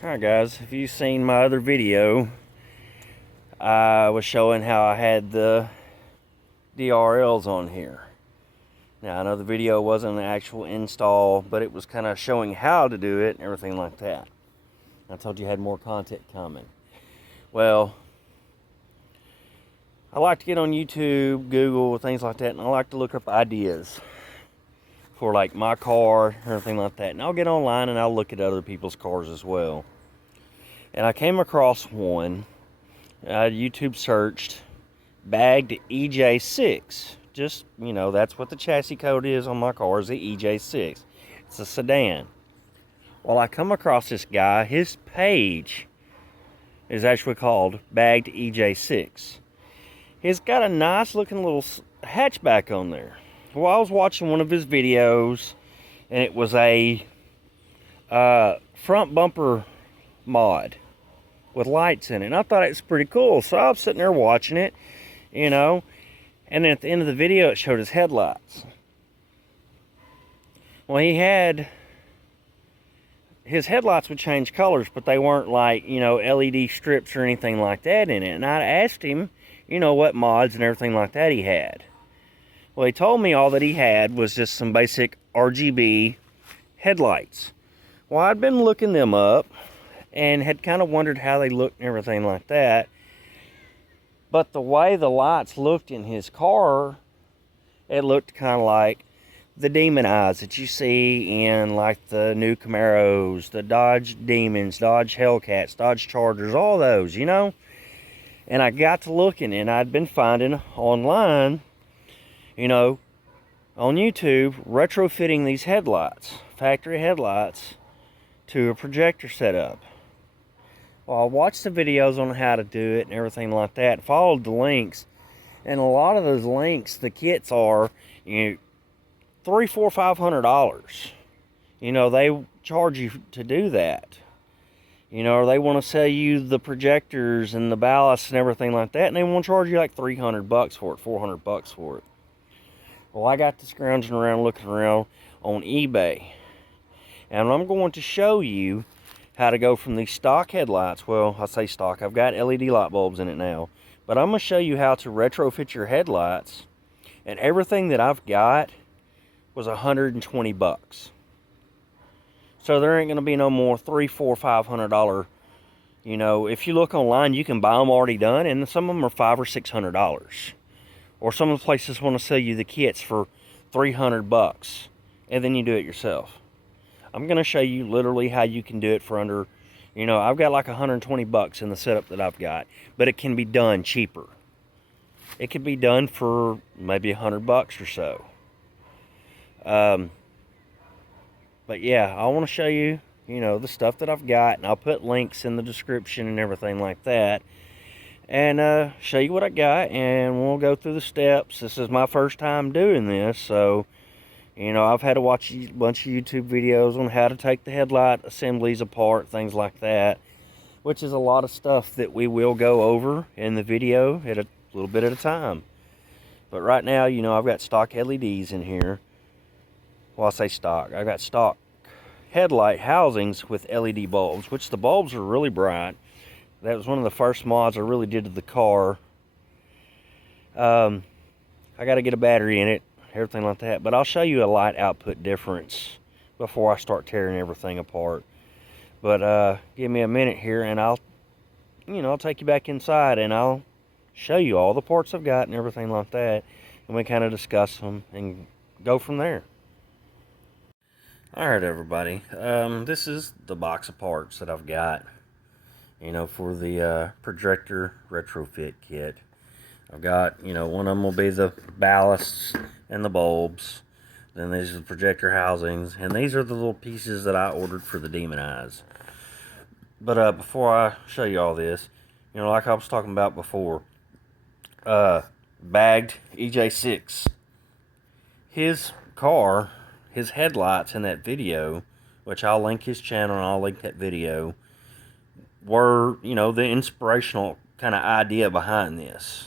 Alright guys, if you've seen my other video, I was showing how I had the DRLs on here. Now I know the video wasn't an actual install, but it was kind of showing how to do it and everything like that. I told you I had more content coming. Well, I like to get on YouTube, Google, things like that, and I like to look up ideas for like my car or anything like that. And I'll get online and I'll look at other people's cars as well. And I came across one. I YouTube searched bagged EJ6. Just, that's what the chassis code is on my car, is the EJ6. It's a sedan. Well, I come across this guy. His page is actually called Bagged EJ6. He's got a nice looking little hatchback on there. Well, I was watching one of his videos, and it was a front bumper mod with lights in it. And I thought it was pretty cool. So I was sitting there watching it, and then at the end of the video, it showed his headlights. Well, his headlights would change colors, but they weren't like, LED strips or anything like that in it. And I asked him, what mods and everything like that he had. Well, he told me all that he had was just some basic RGB headlights. Well, I'd been looking them up and had kind of wondered how they looked and everything like that. But the way the lights looked in his car, it looked kind of like the demon eyes that you see in like the new Camaros, the Dodge Demons, Dodge Hellcats, Dodge Chargers, all those, And I got to looking, and I'd been finding online, on YouTube, retrofitting these headlights, factory headlights, to a projector setup. Well, I watched the videos on how to do it and everything like that, followed the links, and a lot of those links, the kits are, $300, $400, $500. They charge you to do that. Or they want to sell you the projectors and the ballast and everything like that, and they want to charge you like $300 for it, $400 for it. Well, I got to scrounging around, looking around on eBay, and I'm going to show you how to go from these stock headlights. Well, I say stock, I've got LED light bulbs in it now, but I'm going to show you how to retrofit your headlights, and everything that I've got was $120. So there ain't going to be no more $300, $400, $500. If you look online, you can buy them already done, and some of them are $500 or $600. Or some of the places want to sell you the kits for $300, and then you do it yourself. I'm going to show you literally how you can do it for under, I've got like $120 in the setup that I've got, but it can be done cheaper. It can be done for maybe $100 or so. But yeah, I want to show you, the stuff that I've got, and I'll put links in the description and everything like that, and show you what I got, and we'll go through the steps. This is my first time doing this, so, I've had to watch a bunch of YouTube videos on how to take the headlight assemblies apart, things like that, which is a lot of stuff that we will go over in the video at a little bit at a time. But right now, I've got stock LEDs in here. Well, I say stock. I got stock headlight housings with LED bulbs, which the bulbs are really bright. That was one of the first mods I really did to the car. I got to get a battery in it, everything like that. But I'll show you a light output difference before I start tearing everything apart. But give me a minute here, and I'll take you back inside, and I'll show you all the parts I've got and everything like that, and we kind of discuss them and go from there. Alright everybody, this is the box of parts that I've got, for the projector retrofit kit. I've got, one of them will be the ballasts and the bulbs. Then these are the projector housings, and these are the little pieces that I ordered for the demon eyes. But before I show you all this, like I was talking about before, bagged EJ6. His car, his headlights in that video, which I'll link his channel and I'll link that video, were, the inspirational kind of idea behind this.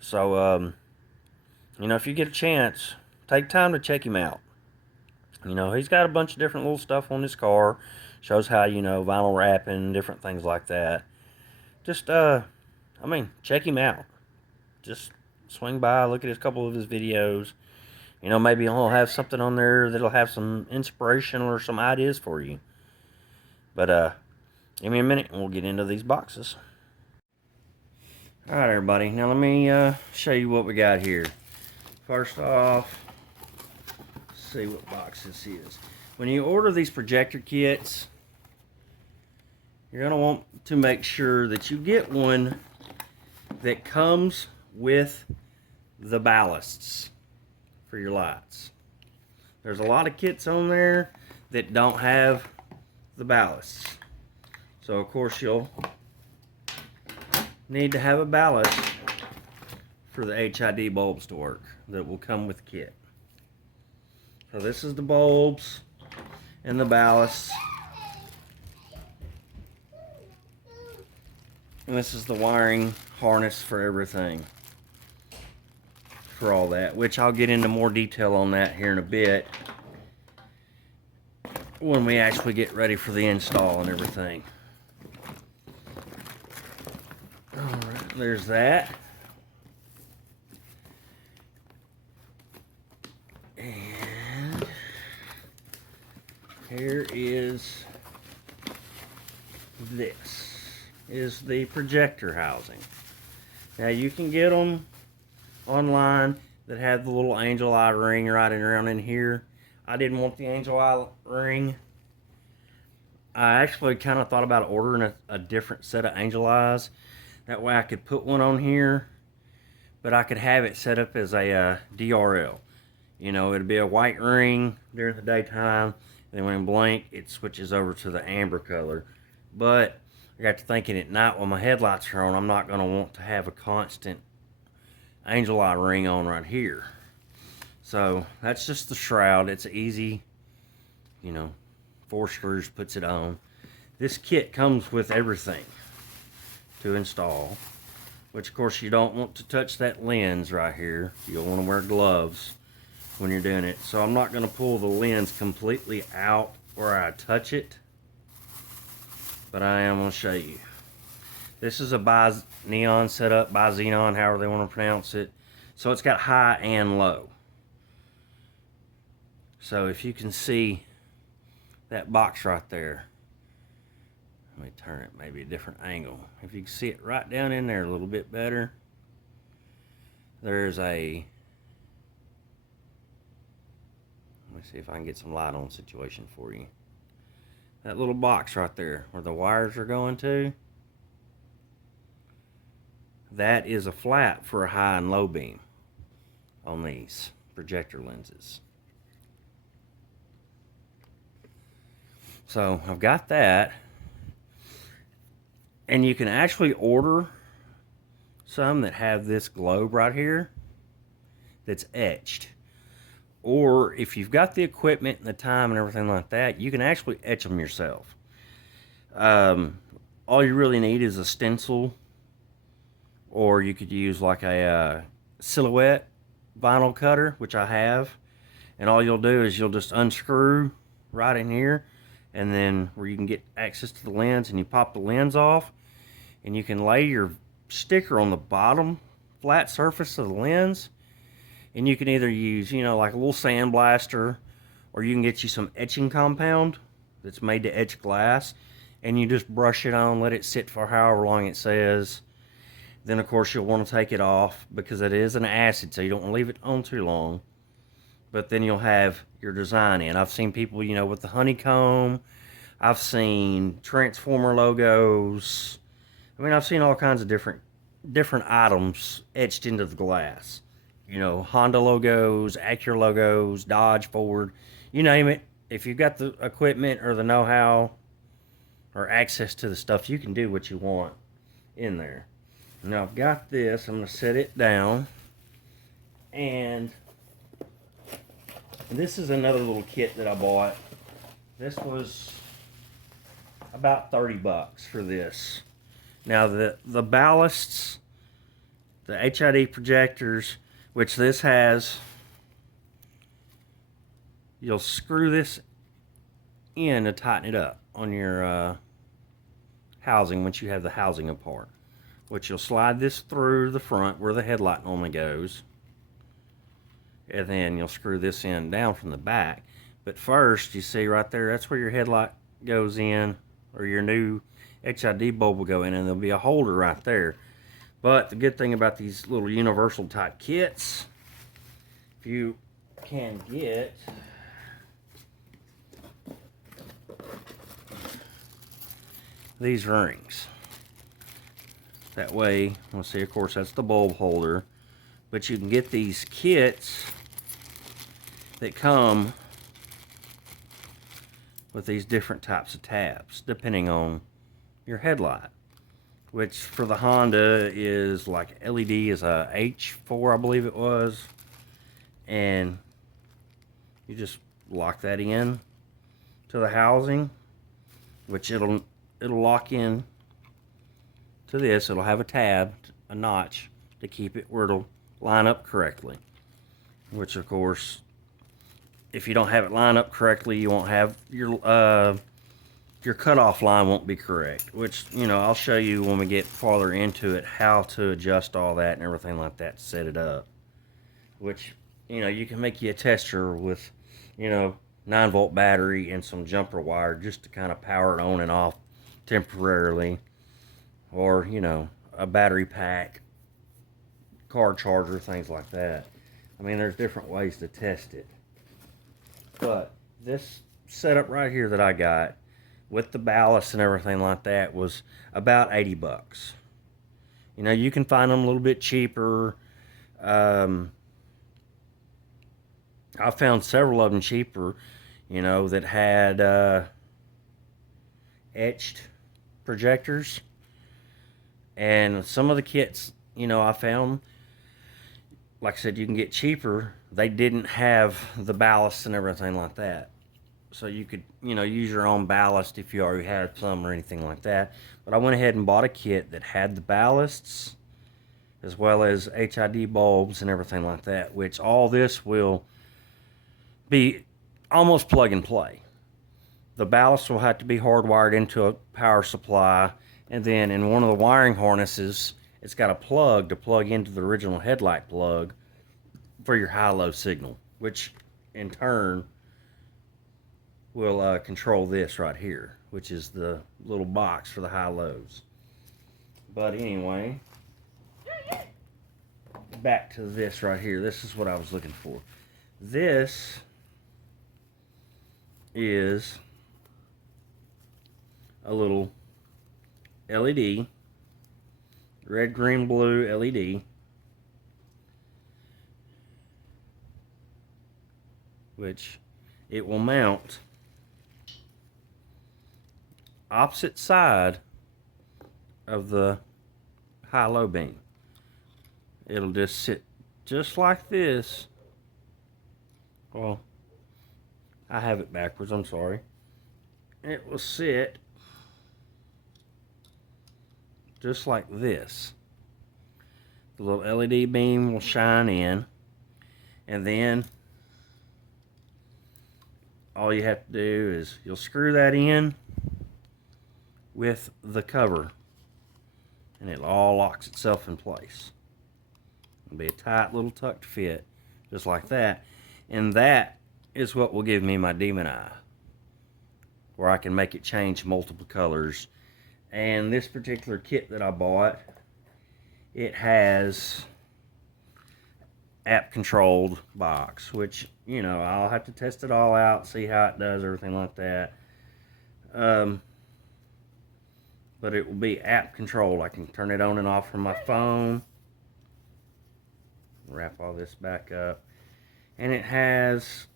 So, if you get a chance, take time to check him out. He's got a bunch of different little stuff on his car, Shows how, you know, vinyl wrapping, different things like that. Just, check him out. Just swing by, look at a couple of his videos. You know, maybe he'll have something on there that'll have some inspiration or some ideas for you. But, give me a minute and we'll get into these boxes. Alright, everybody. Now let me show you what we got here. First off, let's see what box this is. When you order these projector kits, you're going to want to make sure that you get one that comes with the ballasts for your lights. There's a lot of kits on there that don't have the ballasts. So of course you'll need to have a ballast for the HID bulbs to work that will come with the kit. So this is the bulbs and the ballasts. And this is the wiring harness for everything. For all that, which I'll get into more detail on that here in a bit when we actually get ready for the install and everything. Alright, there's that. And here is the projector housing. Now you can get them online that have the little angel eye ring right around in here. I didn't want the angel eye ring. I actually kind of thought about ordering a different set of angel eyes. That way I could put one on here, but I could have it set up as a DRL. You know, it'd be a white ring during the daytime, then when blank, it switches over to the amber color. But I got to thinking at night when my headlights are on, I'm not going to want to have a constant angel eye ring on right here. So that's just the shroud. It's easy, you know, 4 screws puts it on. This kit comes with everything to install, which of course you don't want to touch that lens right here. You'll want to wear gloves when you're doing it. So I'm not going to pull the lens completely out where I touch it, but I am going to show you. This is a bi-neon setup, bi-xenon, however they want to pronounce it. So it's got high and low. So if you can see that box right there, let me turn it maybe a different angle. If you can see it right down in there a little bit better, there's a, let me see if I can get some light on situation for you. That little box right there where the wires are going to, that is a flat for a high and low beam on these projector lenses. So I've got that, and you can actually order some that have this globe right here that's etched. Or if you've got the equipment and the time and everything like that, you can actually etch them yourself. All you really need is a stencil, or you could use like a silhouette vinyl cutter, which I have. And all you'll do is you'll just unscrew right in here, and then where you can get access to the lens, and you pop the lens off, and you can lay your sticker on the bottom flat surface of the lens, and you can either use, you know, like a little sand blaster, or you can get you some etching compound that's made to etch glass, and you just brush it on, let it sit for however long it says. Then of course you'll want to take it off because it is an acid, so you don't want to leave it on too long. But then you'll have your design in. I've seen people, you know, with the honeycomb. I've seen Transformer logos. I mean, I've seen all kinds of different items etched into the glass. You know, Honda logos, Acura logos, Dodge, Ford, you name it. If you've got the equipment or the know-how or access to the stuff, you can do what you want in there. Now I've got this, I'm going to set it down, and this is another little kit that I bought. This was about 30 bucks for this. Now the ballasts, the HID projectors, which this has, you'll screw this in to tighten it up. on your housing once you have the housing apart. Which you'll slide this through the front where the headlight normally goes, and then you'll screw this in down from the back. But first, you see right there, that's where your headlight goes in, or your new HID bulb will go in, and there'll be a holder right there. But the good thing about these little universal type kits, if you can get these rings. That way, we'll see, of course, that's the bulb holder. But you can get these kits that come with these different types of tabs, depending on your headlight. Which for the Honda is like LED is a H4, I believe it was. And you just lock that in to the housing, which it'll lock in to this. It'll have a tab, a notch, to keep it where it'll line up correctly. Which, of course, if you don't have it lined up correctly, you won't have your cutoff line won't be correct. Which, you know, I'll show you when we get farther into it how to adjust all that and everything like that to set it up. Which, you know, you can make you a tester with, you know, 9-volt battery and some jumper wire just to kind of power it on and off temporarily. Or, you know, a battery pack, car charger, things like that. I mean, there's different ways to test it. But this setup right here that I got with the ballast and everything like that was about 80 bucks. You know, you can find them a little bit cheaper. I found several of them cheaper, you know, that had etched projectors. And some of the kits, you know, I found, like I said, you can get cheaper. They didn't have the ballast and everything like that. So you could, you know, use your own ballast if you already had some or anything like that. But I went ahead and bought a kit that had the ballasts as well as HID bulbs and everything like that, which all this will be almost plug and play. The ballast will have to be hardwired into a power supply, and then in one of the wiring harnesses, it's got a plug to plug into the original headlight plug for your high-low signal, which in turn will control this right here, which is the little box for the high-lows. But anyway, back to this right here. This is what I was looking for. This is a little LED, red, green, blue LED, which it will mount opposite side of the high-low beam. It'll just sit just like this. Well, I have it backwards, I'm sorry. It will sit just like this. The little LED beam will shine in, and then all you have to do is you'll screw that in with the cover, and it all locks itself in place. It'll be a tight little tucked fit, just like that. And that is what will give me my demon eye, where I can make it change multiple colors. And this particular kit that I bought, it has app controlled box, which, you know, I'll have to test it all out, see how it does, everything like that. But it will be app controlled. I can turn it on and off from my phone. Wrap all this back up. And it has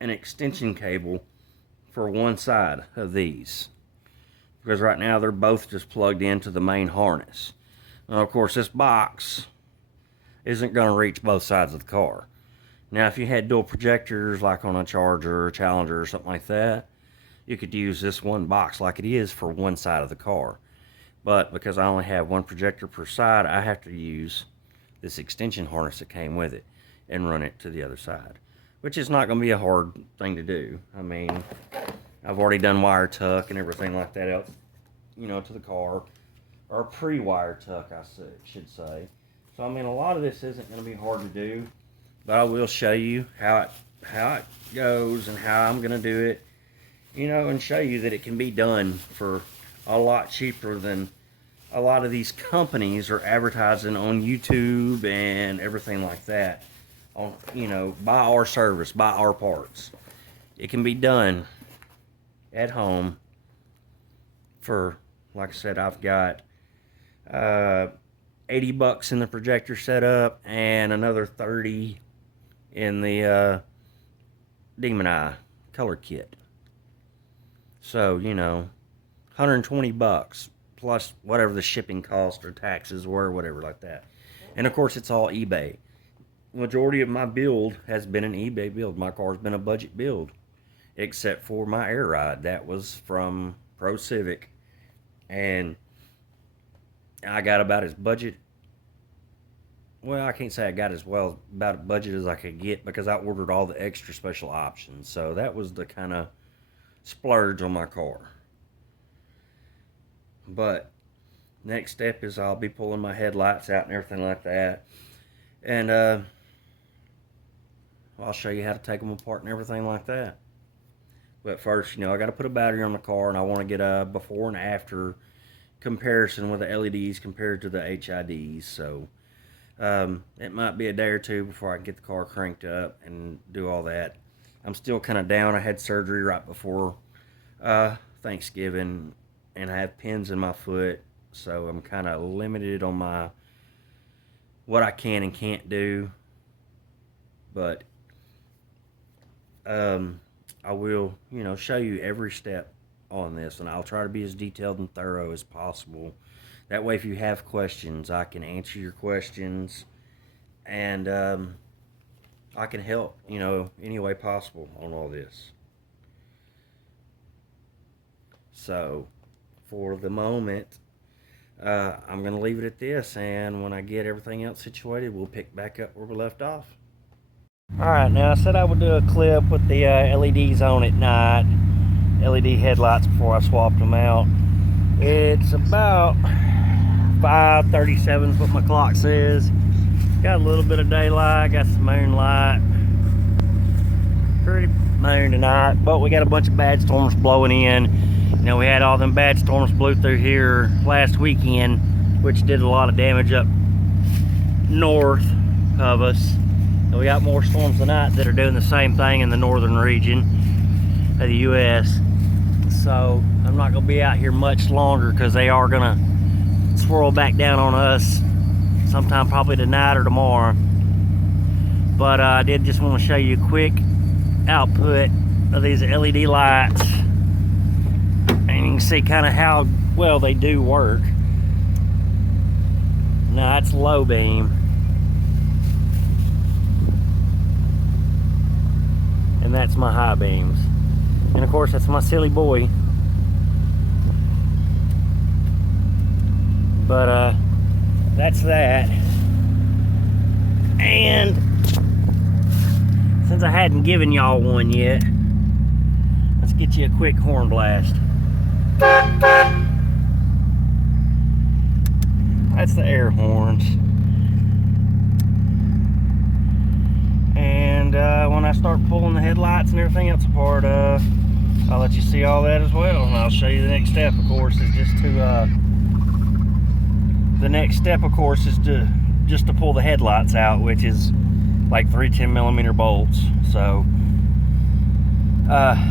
an extension cable for one side of these, because right now they're both just plugged into the main harness. Now, of course, this box isn't going to reach both sides of the car. Now, if you had dual projectors like on a Charger or Challenger or something like that, you could use this one box like it is for one side of the car. But because I only have one projector per side, I have to use this extension harness that came with it and run it to the other side, which is not going to be a hard thing to do. I mean, I've already done wire tuck and everything like that else, you know, to the car, or pre-wire tuck, I should say. So I mean, a lot of this isn't going to be hard to do, but I will show you how it goes and how I'm going to do it, you know, and show you that it can be done for a lot cheaper than a lot of these companies are advertising on YouTube and everything like that. On, you know, buy our service, buy our parts. It can be done at home for, like I said, I've got 80 bucks in the projector setup and another 30 in the Demon Eye color kit. So, you know, 120 bucks plus whatever the shipping cost or taxes were, whatever like that. And of course, it's all eBay. Majority of my build has been an eBay build. My car's been a budget build, except for my air ride. That was from Pro Civic, and I got about as budget. Well, I can't say I got as well about a budget as I could get because I ordered all the extra special options. So that was the kind of splurge on my car. But next step is I'll be pulling my headlights out and everything like that, and I'll show you how to take them apart and everything like that. But first, you know, I got to put a battery on the car, and I want to get a before and after comparison with the LEDs compared to the HIDs. So it might be a day or two before I can get the car cranked up and do all that. I'm still kind of down. I had surgery right before Thanksgiving, and I have pins in my foot, so I'm kind of limited on my what I can and can't do. But I will, you know, show you every step on this, and I'll try to be as detailed and thorough as possible. That way, if you have questions, I can answer your questions, and I can help, you know, any way possible on all this. So, for the moment, I'm going to leave it at this, and when I get everything else situated, we'll pick back up where we left off. Alright, now I said I would do a clip with the LEDs on at night, LED headlights before I swapped them out. It's about 5:37 is what my clock says. Got a little bit of daylight, got some moonlight. Pretty moon tonight, but we got a bunch of bad storms blowing in. You know, we had all them bad storms blew through here last weekend, which did a lot of damage up north of us. And we got more storms tonight that are doing the same thing in the northern region of the U.S. So I'm not going to be out here much longer because they are going to swirl back down on us sometime probably tonight or tomorrow. But I did just want to show you a quick output of these LED lights, and you can see kind of how well they do work. Now that's low beam, and that's my high beams, and of course that's my silly boy. But that's that. And since I hadn't given y'all one yet, let's get you a quick horn blast. That's the air horns. And when I start pulling the headlights and everything else apart, I'll let you see all that as well, and I'll show you the next step. Of course, is just to the next step, of course, is just to pull the headlights out, which is like 3 10mm bolts. So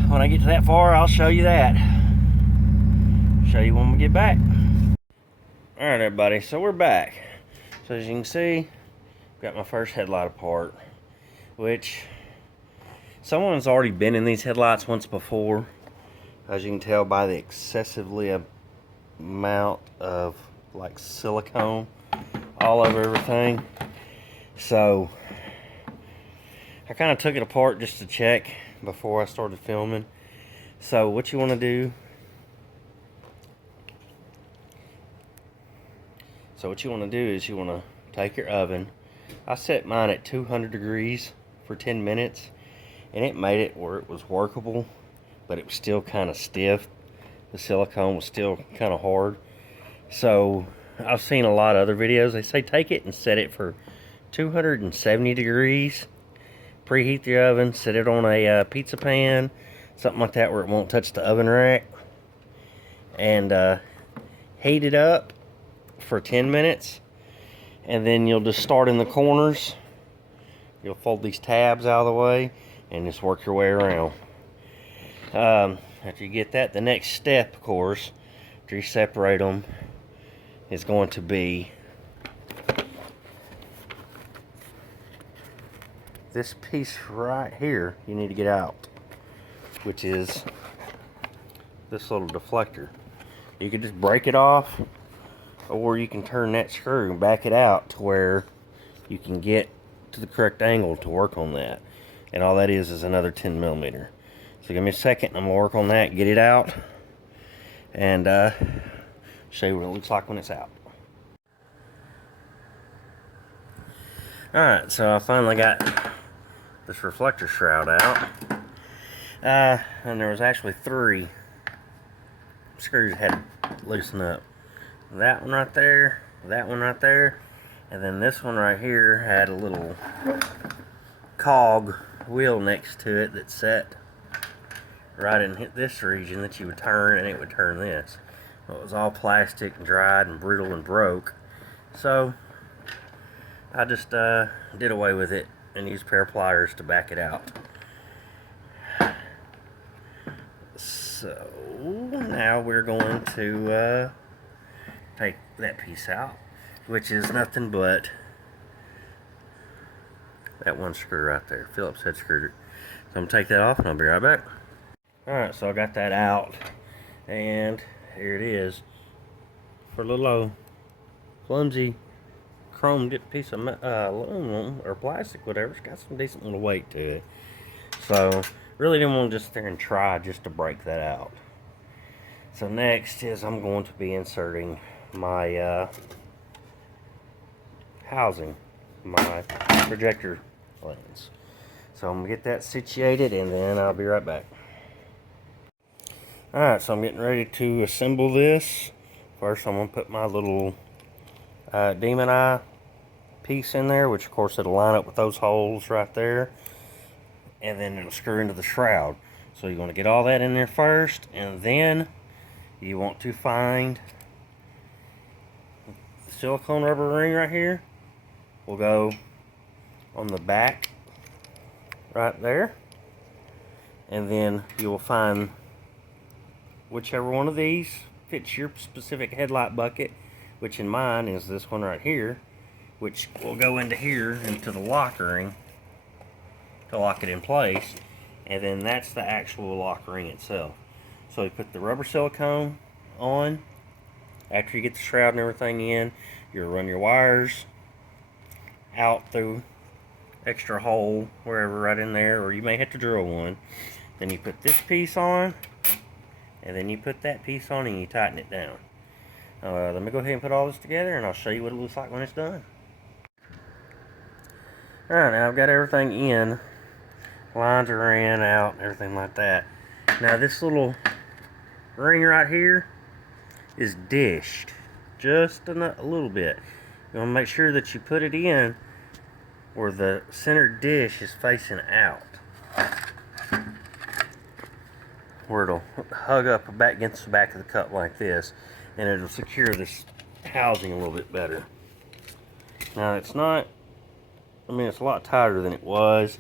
when I get to that far, I'll show you that. Show you when we get back. All right, everybody. So we're back. So as you can see, got my first headlight apart, which someone's already been in these headlights once before, as you can tell by the excessively amount of like silicone all over everything. So I kind of took it apart just to check before I started filming. So what you want to do, is you want to take your oven. I set mine at 200 degrees for 10 minutes, and it made it where it was workable. but it was still kind of stiff. The silicone was still kind of hard. So I've seen a lot of other videos. They say take it and set it for 270 degrees. Preheat the oven, set it on a pizza pan, something like that where it won't touch the oven rack. And heat it up for 10 minutes. And then you'll just start in the corners. You'll fold these tabs out of the way and just work your way around. After you get that, the next step, of course, after you separate them, is going to be this piece right here you need to get out, which is this little deflector. You can just break it off, or you can turn that screw and back it out to where you can get to the correct angle to work on that. And all that is another 10 millimeter. So give me a second, I'm gonna work on that, get it out, and show you what it looks like when it's out. Alright, so I finally got this reflector shroud out. And there was actually 3 screws that had to loosen up. That one right there, that one right there, and then this one right here had a little cog wheel next to it that set right in this region that you would turn, and it would turn this. Well, it was all plastic and dried and brittle and broke, so I just did away with it and used a pair of pliers to back it out. So now we're going to take that piece out, which is nothing but that one screw right there, Phillips head screw. So I'm going to take that off and I'll be right back. Alright, so I got that out, and here it is. For a little flimsy chrome dipped piece of aluminum or plastic, whatever, it's got some decent little weight to it. So really didn't want to just sit there and try just to break that out. So next is I'm going to be inserting my housing, my projector lens. So I'm going to get that situated and then I'll be right back. Alright, so I'm getting ready to assemble this. First I'm going to put my little demon eye piece in there, which of course it'll line up with those holes right there, and then it'll screw into the shroud. So you're going to get all that in there first, and then you want to find the silicone rubber ring right here. Will go on the back right there, and then you will find whichever one of these fits your specific headlight bucket, which in mine is this one right here, which will go into here into the lock ring to lock it in place, and then that's the actual lock ring itself. So you put the rubber silicone on. After you get the shroud and everything in, you'll run your wires out through extra hole wherever right in there, or you may have to drill one. Then you put this piece on, and then you put that piece on and you tighten it down. Let me go ahead and put all this together and I'll show you what it looks like when it's done. Alright, now I've got everything in. Lines are in, out, everything like that. Now this little ring right here is dished just a little bit. You want to make sure that you put it in where the center dish is facing out, where it'll hug up back against the back of the cup like this, and it'll secure this housing a little bit better. Now it's not, I mean, it's a lot tighter than it was.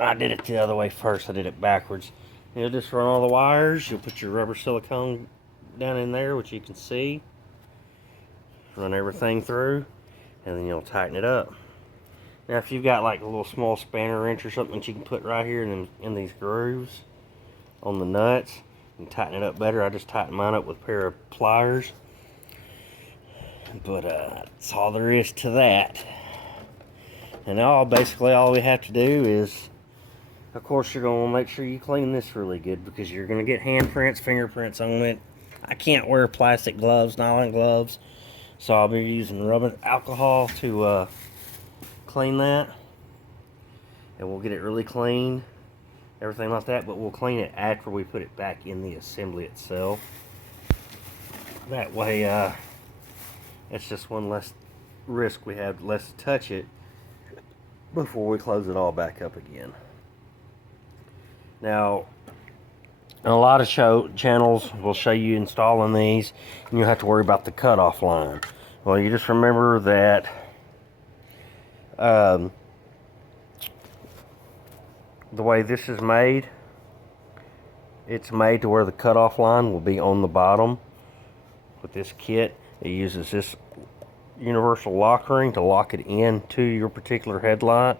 I did it the other way first. I did it backwards. You'll just run all the wires. You'll put your rubber silicone down in there, which you can see. Run everything through, and then you'll tighten it up. Now if you've got like a little small spanner wrench or something that you can put right here in these grooves on the nuts and tighten it up better, I just tighten mine up with a pair of pliers. But that's all there is to that. And now basically all we have to do is, of course, you're going to make sure you clean this really good, because you're going to get handprints, fingerprints on it. I can't wear plastic gloves, nylon gloves, so I'll be using rubbing alcohol to clean that, and we'll get it really clean. everything like that, but we'll clean it after we put it back in the assembly itself. That way, it's just one less risk we have, less to touch it before we close it all back up again. Now, a lot of channels will show you installing these, and you'll have to worry about the cutoff line. Well, you just remember that the way this is made, it's made to where the cutoff line will be on the bottom. With this kit, it uses this universal lock ring to lock it into your particular headlight,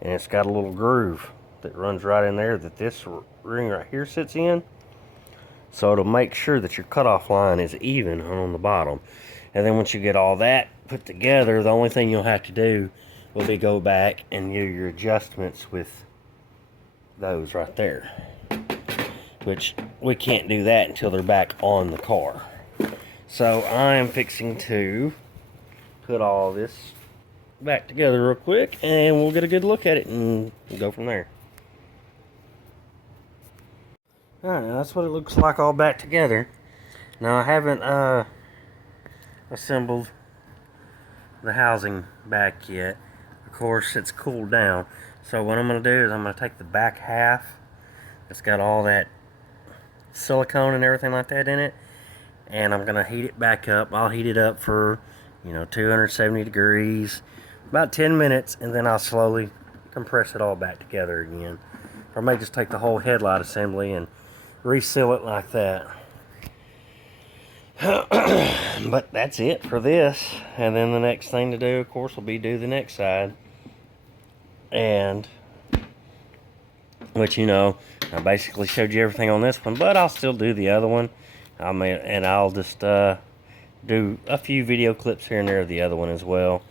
and it's got a little groove that runs right in there that this ring right here sits in, so it'll make sure that your cutoff line is even on the bottom. And then once you get all that put together, the only thing you'll have to do will be go back and do your adjustments with those right there, which we can't do that until they're back on the car. So I'm fixing to put all this back together real quick, and we'll get a good look at it and we'll go from there. Alright, that's what it looks like all back together. Now I haven't assembled the housing back yet. Of course, it's cooled down. So what I'm going to do is I'm going to take the back half that's got all that silicone and everything like that in it, and I'm going to heat it back up. I'll heat it up for, 270 degrees, about 10 minutes, and then I'll slowly compress it all back together again. Or I may just take the whole headlight assembly and reseal it like that. But that's it for this. And then the next thing to do, of course, will be do the next side. And which, I basically showed you everything on this one, but I'll still do the other one. I'll just do a few video clips here and there of the other one as well.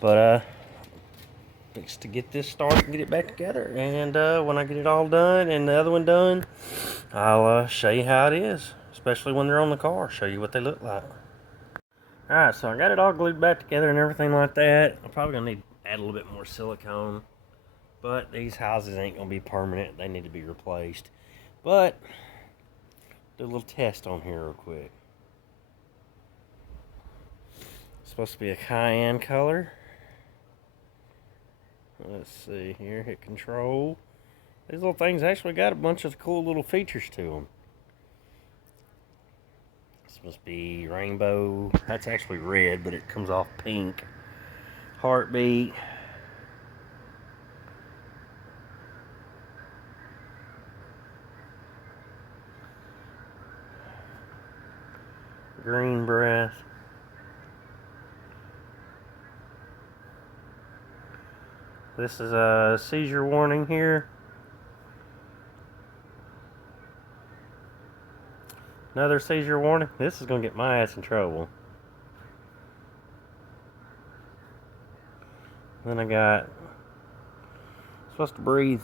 But fix to get this started and get it back together. And when I get it all done and the other one done, I'll show you how it is, especially when they're on the car. Show you what they look like. Alright, so I got it all glued back together and everything like that. I'm probably gonna need to add a little bit more silicone, but these houses ain't gonna be permanent. They need to be replaced. But do a little test on here real quick. It's supposed to be a cayenne color. Let's see here, hit control. These little things actually got a bunch of cool little features to them. It's supposed to be rainbow. That's actually red, but it comes off pink. Heartbeat. Green breath. This is a seizure warning here. Another seizure warning. This is going to get my ass in trouble. Then I got supposed to breathe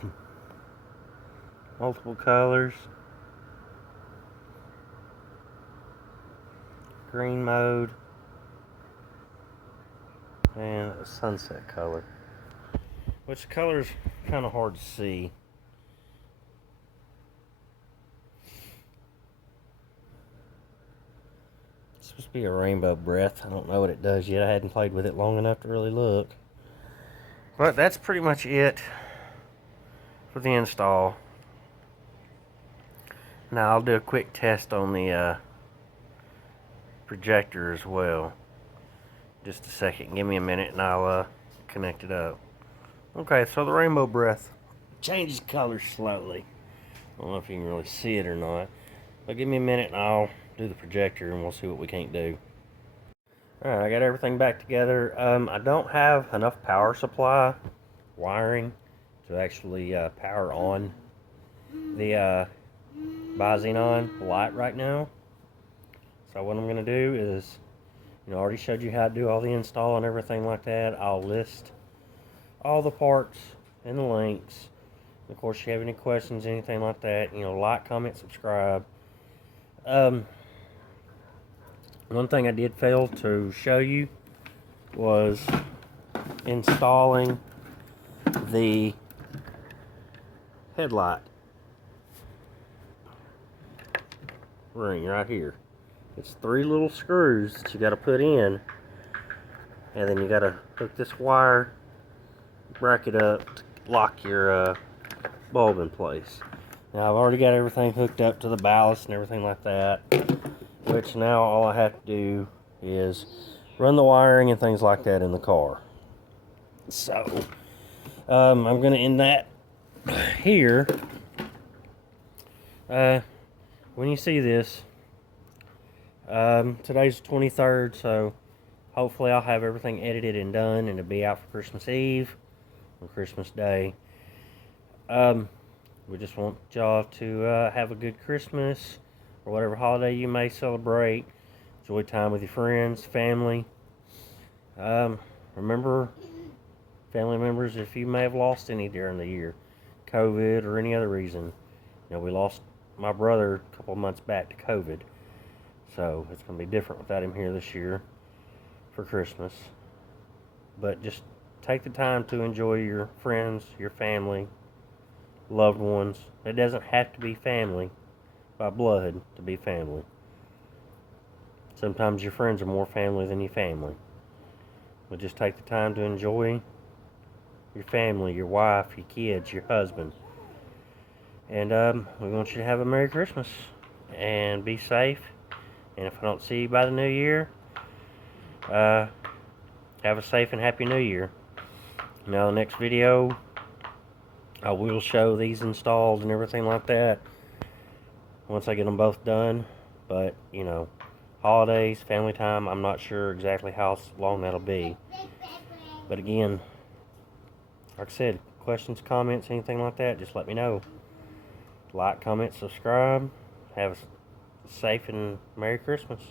multiple colors. Green mode. And a sunset color. Which color's kind of hard to see. It's supposed to be a rainbow breath. I don't know what it does yet. I hadn't played with it long enough to really look. But that's pretty much it for the install. Now I'll do a quick test on the projector as well. Just a second. Give me a minute and I'll connect it up. Okay, so the rainbow breath changes colors slowly. I don't know if you can really see it or not. But give me a minute and I'll do the projector and we'll see what we can't do. Alright, I got everything back together. I don't have enough power supply wiring to actually power on the bi-xenon light right now. So what I'm going to do is, I already showed you how to do all the install and everything like that. I'll list all the parts and the links. Of course, if you have any questions, anything like that, like, comment, subscribe. One thing I did fail to show you was installing the headlight ring right here. It's 3 little screws that you got to put in, and then you got to hook this wire bracket up to lock your bulb in place. Now I've already got everything hooked up to the ballast and everything like that, which now all I have to do is run the wiring and things like that in the car. So I'm going to end that here. When you see this, today's the 23rd, so hopefully I'll have everything edited and done, and it'll be out for Christmas Eve on Christmas Day. We just want y'all to have a good Christmas, or whatever holiday you may celebrate. Enjoy time with your friends, family. Remember, family members, if you may have lost any during the year, COVID or any other reason. You know, we lost my brother a couple of months back to COVID, so it's going to be different without him here this year for Christmas. But just take the time to enjoy your friends, your family, loved ones. It doesn't have to be family by blood to be family. Sometimes your friends are more family than your family. But just take the time to enjoy your family, your wife, your kids, your husband. And we want you to have a Merry Christmas and be safe. And if I don't see you by the new year, have a safe and happy new year. Now, the next video, I will show these installed and everything like that once I get them both done. But, you know, holidays, family time, I'm not sure exactly how long that'll be. But again, like I said, questions, comments, anything like that, just let me know. Like, comment, subscribe. Have a safe and Merry Christmas.